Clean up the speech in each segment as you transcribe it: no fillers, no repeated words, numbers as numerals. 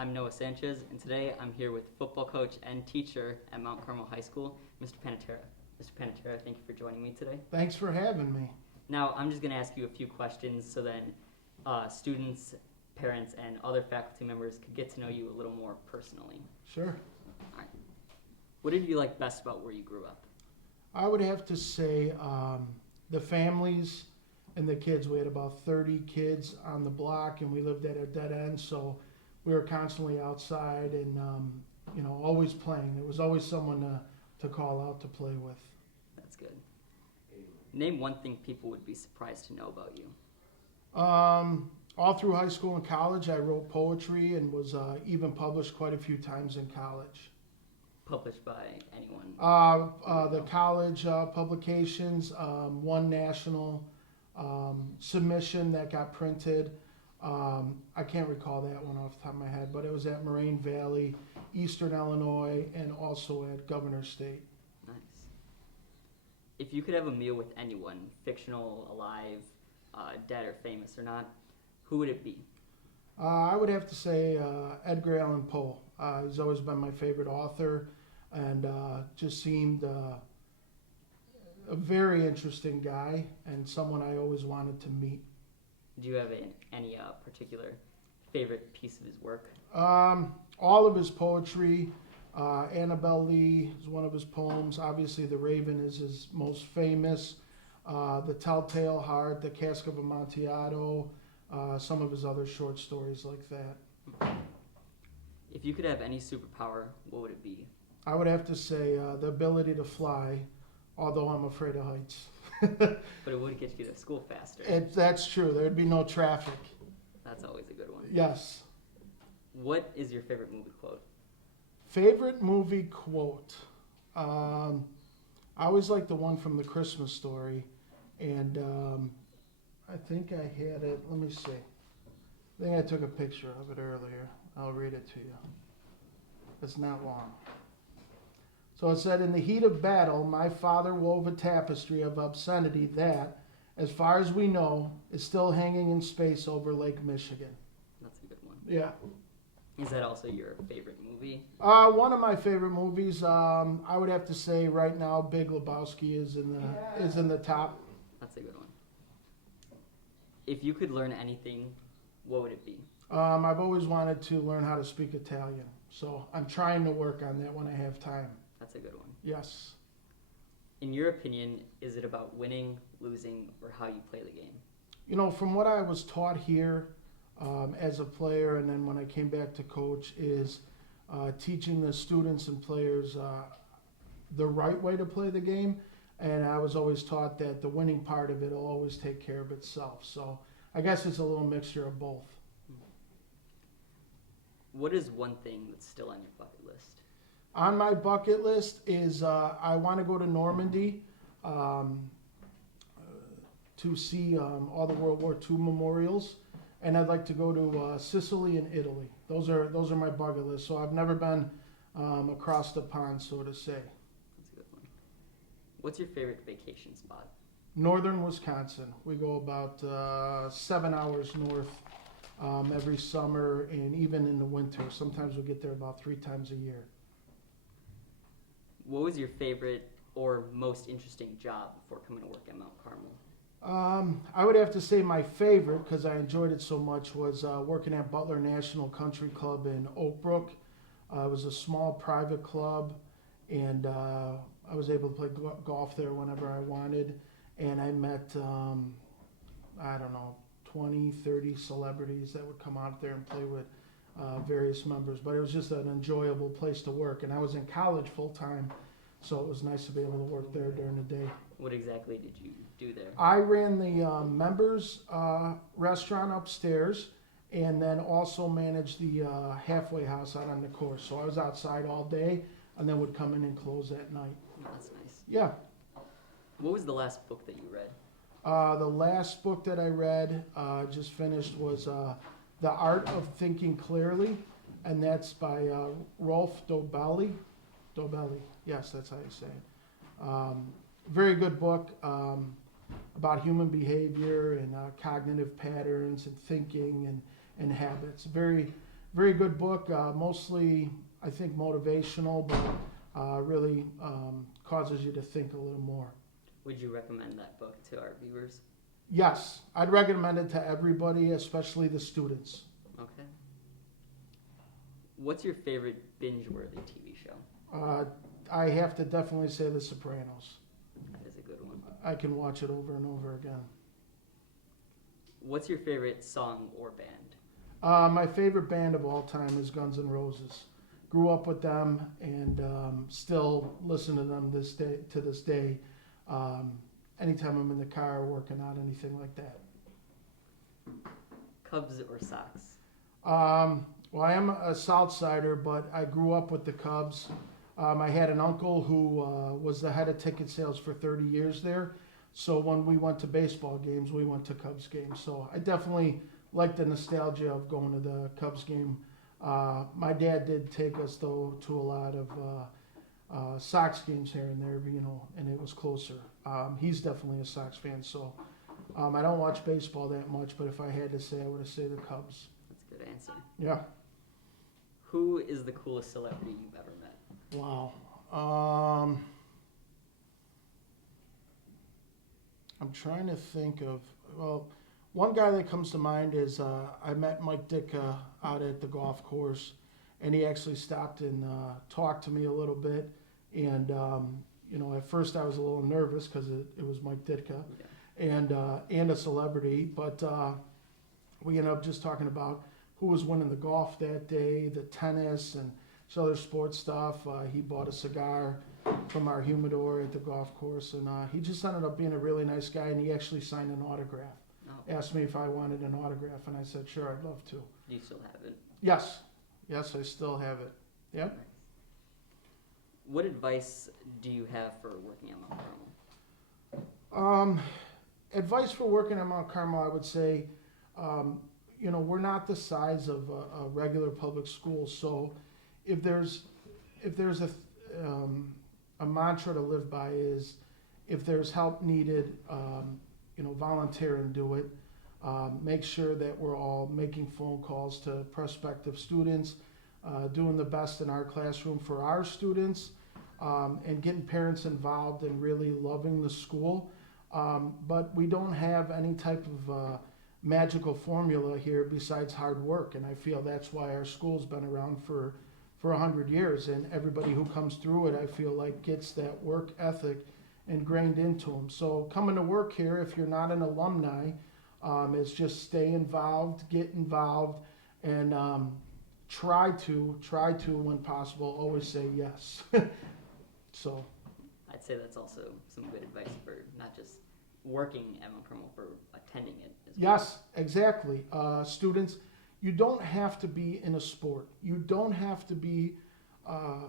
I'm Noah Sanchez, and today I'm here with football coach and teacher at Mount Carmel High School, Mr. Panatera. Mr. Panatera, thank you for joining me today. Thanks for having me. Now, I'm just going to ask you a few questions so then students, parents, and other faculty members could get to know you a little more personally. Sure. All right. What did you like best about where you grew up? I would have to say the families and the kids. We had about 30 kids on the block, and we lived at a dead end, so we were constantly outside and always playing. There was always someone to call out to play with. That's good. Name one thing people would be surprised to know about you. All through high school and college, I wrote poetry and was even published quite a few times in college. Published by anyone? The college publications, one national submission that got printed. I can't recall that one off the top of my head, but it was at Moraine Valley, Eastern Illinois, and also at Governor State. Nice. If you could have a meal with anyone, fictional, alive, dead or famous or not, who would it be? I would have to say Edgar Allan Poe. He's always been my favorite author, and just seemed a very interesting guy and someone I always wanted to meet. Do you have any particular favorite piece of his work? All of his poetry. Annabelle Lee is one of his poems. Obviously, The Raven is his most famous. The Telltale Heart, The Cask of Amontillado, some of his other short stories like that. If you could have any superpower, what would it be? I would have to say the ability to fly, although I'm afraid of heights. But it would get you to school faster. That's true. There would be no traffic. That's always a good one. Yes. What is your favorite movie quote? Favorite movie quote? I always like the one from The Christmas Story, and I think I had it. Let me see. I think I took a picture of it earlier. I'll read it to you. It's not long. So it said, "In the heat of battle, my father wove a tapestry of obscenity that, as far as we know, is still hanging in space over Lake Michigan." That's a good one. Yeah. Is that also your favorite movie? One of my favorite movies. I would have to say right now, Big Lebowski is in the top. That's a good one. If you could learn anything, what would it be? I've always wanted to learn how to speak Italian, so I'm trying to work on that when I have time. That's a good one. Yes. In your opinion, is it about winning, losing, or how you play the game? From what I was taught here as a player, and then when I came back to coach, is teaching the students and players the right way to play the game. And I was always taught that the winning part of it will always take care of itself. So I guess it's a little mixture of both. What is one thing that's still on your bucket list? On my bucket list is I want to go to Normandy to see all the World War II memorials, and I'd like to go to Sicily and Italy. Those are my bucket list. So I've never been across the pond, so to say. That's a good one. What's your favorite vacation spot? Northern Wisconsin. We go about 7 hours north every summer, and even in the winter. Sometimes we get there about 3 times a year. What was your favorite or most interesting job before coming to work at Mount Carmel? I would have to say my favorite, because I enjoyed it so much, was working at Butler National Country Club in Oak Brook. It was a small private club, and I was able to play golf there whenever I wanted. And I met, 20, 30 celebrities that would come out there and play with various members. But it was just an enjoyable place to work. And I was in college full time, so it was nice to be able to work there during the day. What exactly did you do there? I ran the members restaurant upstairs, and then also managed the halfway house out on the course. So I was outside all day, and then would come in and close at night. Oh, that's nice. Yeah. What was the last book that you read? The last book that I read, just finished, was The Art of Thinking Clearly, and that's by Rolf Dobelli. Dobelli, yes, that's how you say it. Very good book about human behavior and cognitive patterns and thinking and habits. Very, very good book. Mostly, I think, motivational, but really causes you to think a little more. Would you recommend that book to our viewers? Yes, I'd recommend it to everybody, especially the students. Okay. What's your favorite binge-worthy TV show? I have to definitely say The Sopranos. That is a good one. I can watch it over and over again. What's your favorite song or band? My favorite band of all time is Guns N' Roses. Grew up with them and still listen to them to this day. Anytime I'm in the car working out, anything like that. Cubs or Sox? Well, I am a South Sider, but I grew up with the Cubs. I had an uncle who was the head of ticket sales for 30 years there. So when we went to baseball games, we went to Cubs games. So I definitely like the nostalgia of going to the Cubs game. My dad did take us, though, to a lot of Sox games here and there, and it was closer. He's definitely a Sox fan, so I don't watch baseball that much, but if I had to say, I would have said the Cubs. That's a good answer. Yeah. Who is the coolest celebrity you've ever met? Wow. I'm trying to think of, well, one guy that comes to mind is I met Mike Ditka out at the golf course, and he actually stopped and talked to me a little bit. And, at first I was a little nervous because it was Mike Ditka and a celebrity, but we ended up just talking about who was winning the golf that day, the tennis, and some other sports stuff. He bought a cigar from our humidor at the golf course, and he just ended up being a really nice guy, and he actually signed an autograph. Oh. Asked me if I wanted an autograph, and I said, sure, I'd love to. Do you still have it? Yes, I still have it. Yep. Nice. What advice do you have for working at Mount Carmel? Advice for working at Mount Carmel, I would say, we're not the size of a regular public school, so if there's a mantra to live by is, if there's help needed, volunteer and do it. Make sure that we're all making phone calls to prospective students, doing the best in our classroom for our students, and getting parents involved and really loving the school. But we don't have any type of magical formula here besides hard work, and I feel that's why our school's been around for 100 years, and everybody who comes through it, I feel like, gets that work ethic ingrained into them. So coming to work here, if you're not an alumni, is just stay involved, get involved, and try to, when possible, always say yes. So I'd say that's also some good advice for not just working at Mount Carmel, for attending it as well. Yes, exactly. Students, you don't have to be in a sport. You don't have to be, a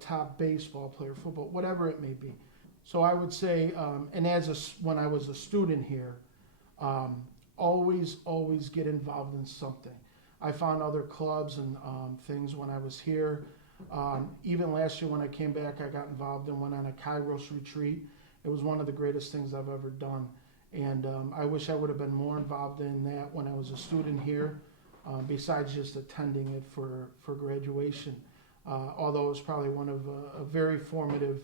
top baseball player, football, whatever it may be. So I would say, when I was a student here, always get involved in something. I found other clubs and things when I was here. Even last year when I came back, I got involved and went on a Kairos retreat. It was one of the greatest things I've ever done. And I wish I would have been more involved in that when I was a student here, besides just attending it for graduation. Although it was probably one of a very formative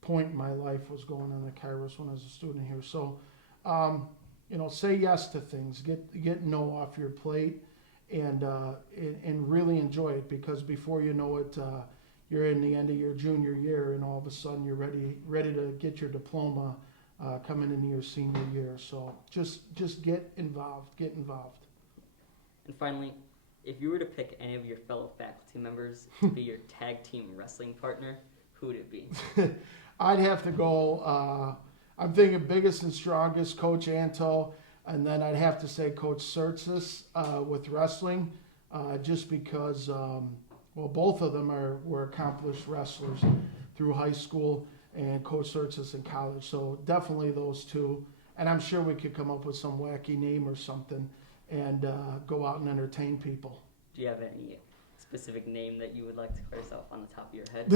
point in my life was going on the Kairos when I was a student here. So, say yes to things, get no off your plate, and really enjoy it, because before you know it, you're in the end of your junior year, and all of a sudden you're ready to get your diploma coming into your senior year. So just get involved. And finally, if you were to pick any of your fellow faculty members to be your tag team wrestling partner, who would it be? I'd have to go, I'm thinking biggest and strongest, Coach Anto, and then I'd have to say Coach Sanchez with wrestling, just because, both of them were accomplished wrestlers through high school, and Coach Sanchez in college. So definitely those two, and I'm sure we could come up with some wacky name or something and go out and entertain people. Do you have any specific name that you would like to call yourself on the top of your head?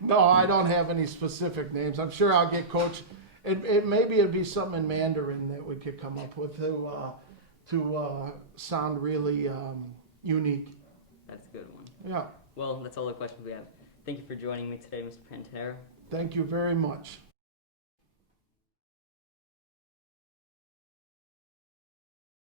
No, I don't have any specific names. I'm sure I'll get Coach. Maybe it'd be something in Mandarin that we could come up with to sound really unique. That's a good one. Yeah. Well, that's all the questions we have. Thank you for joining me today, Mr. Panatera. Thank you very much.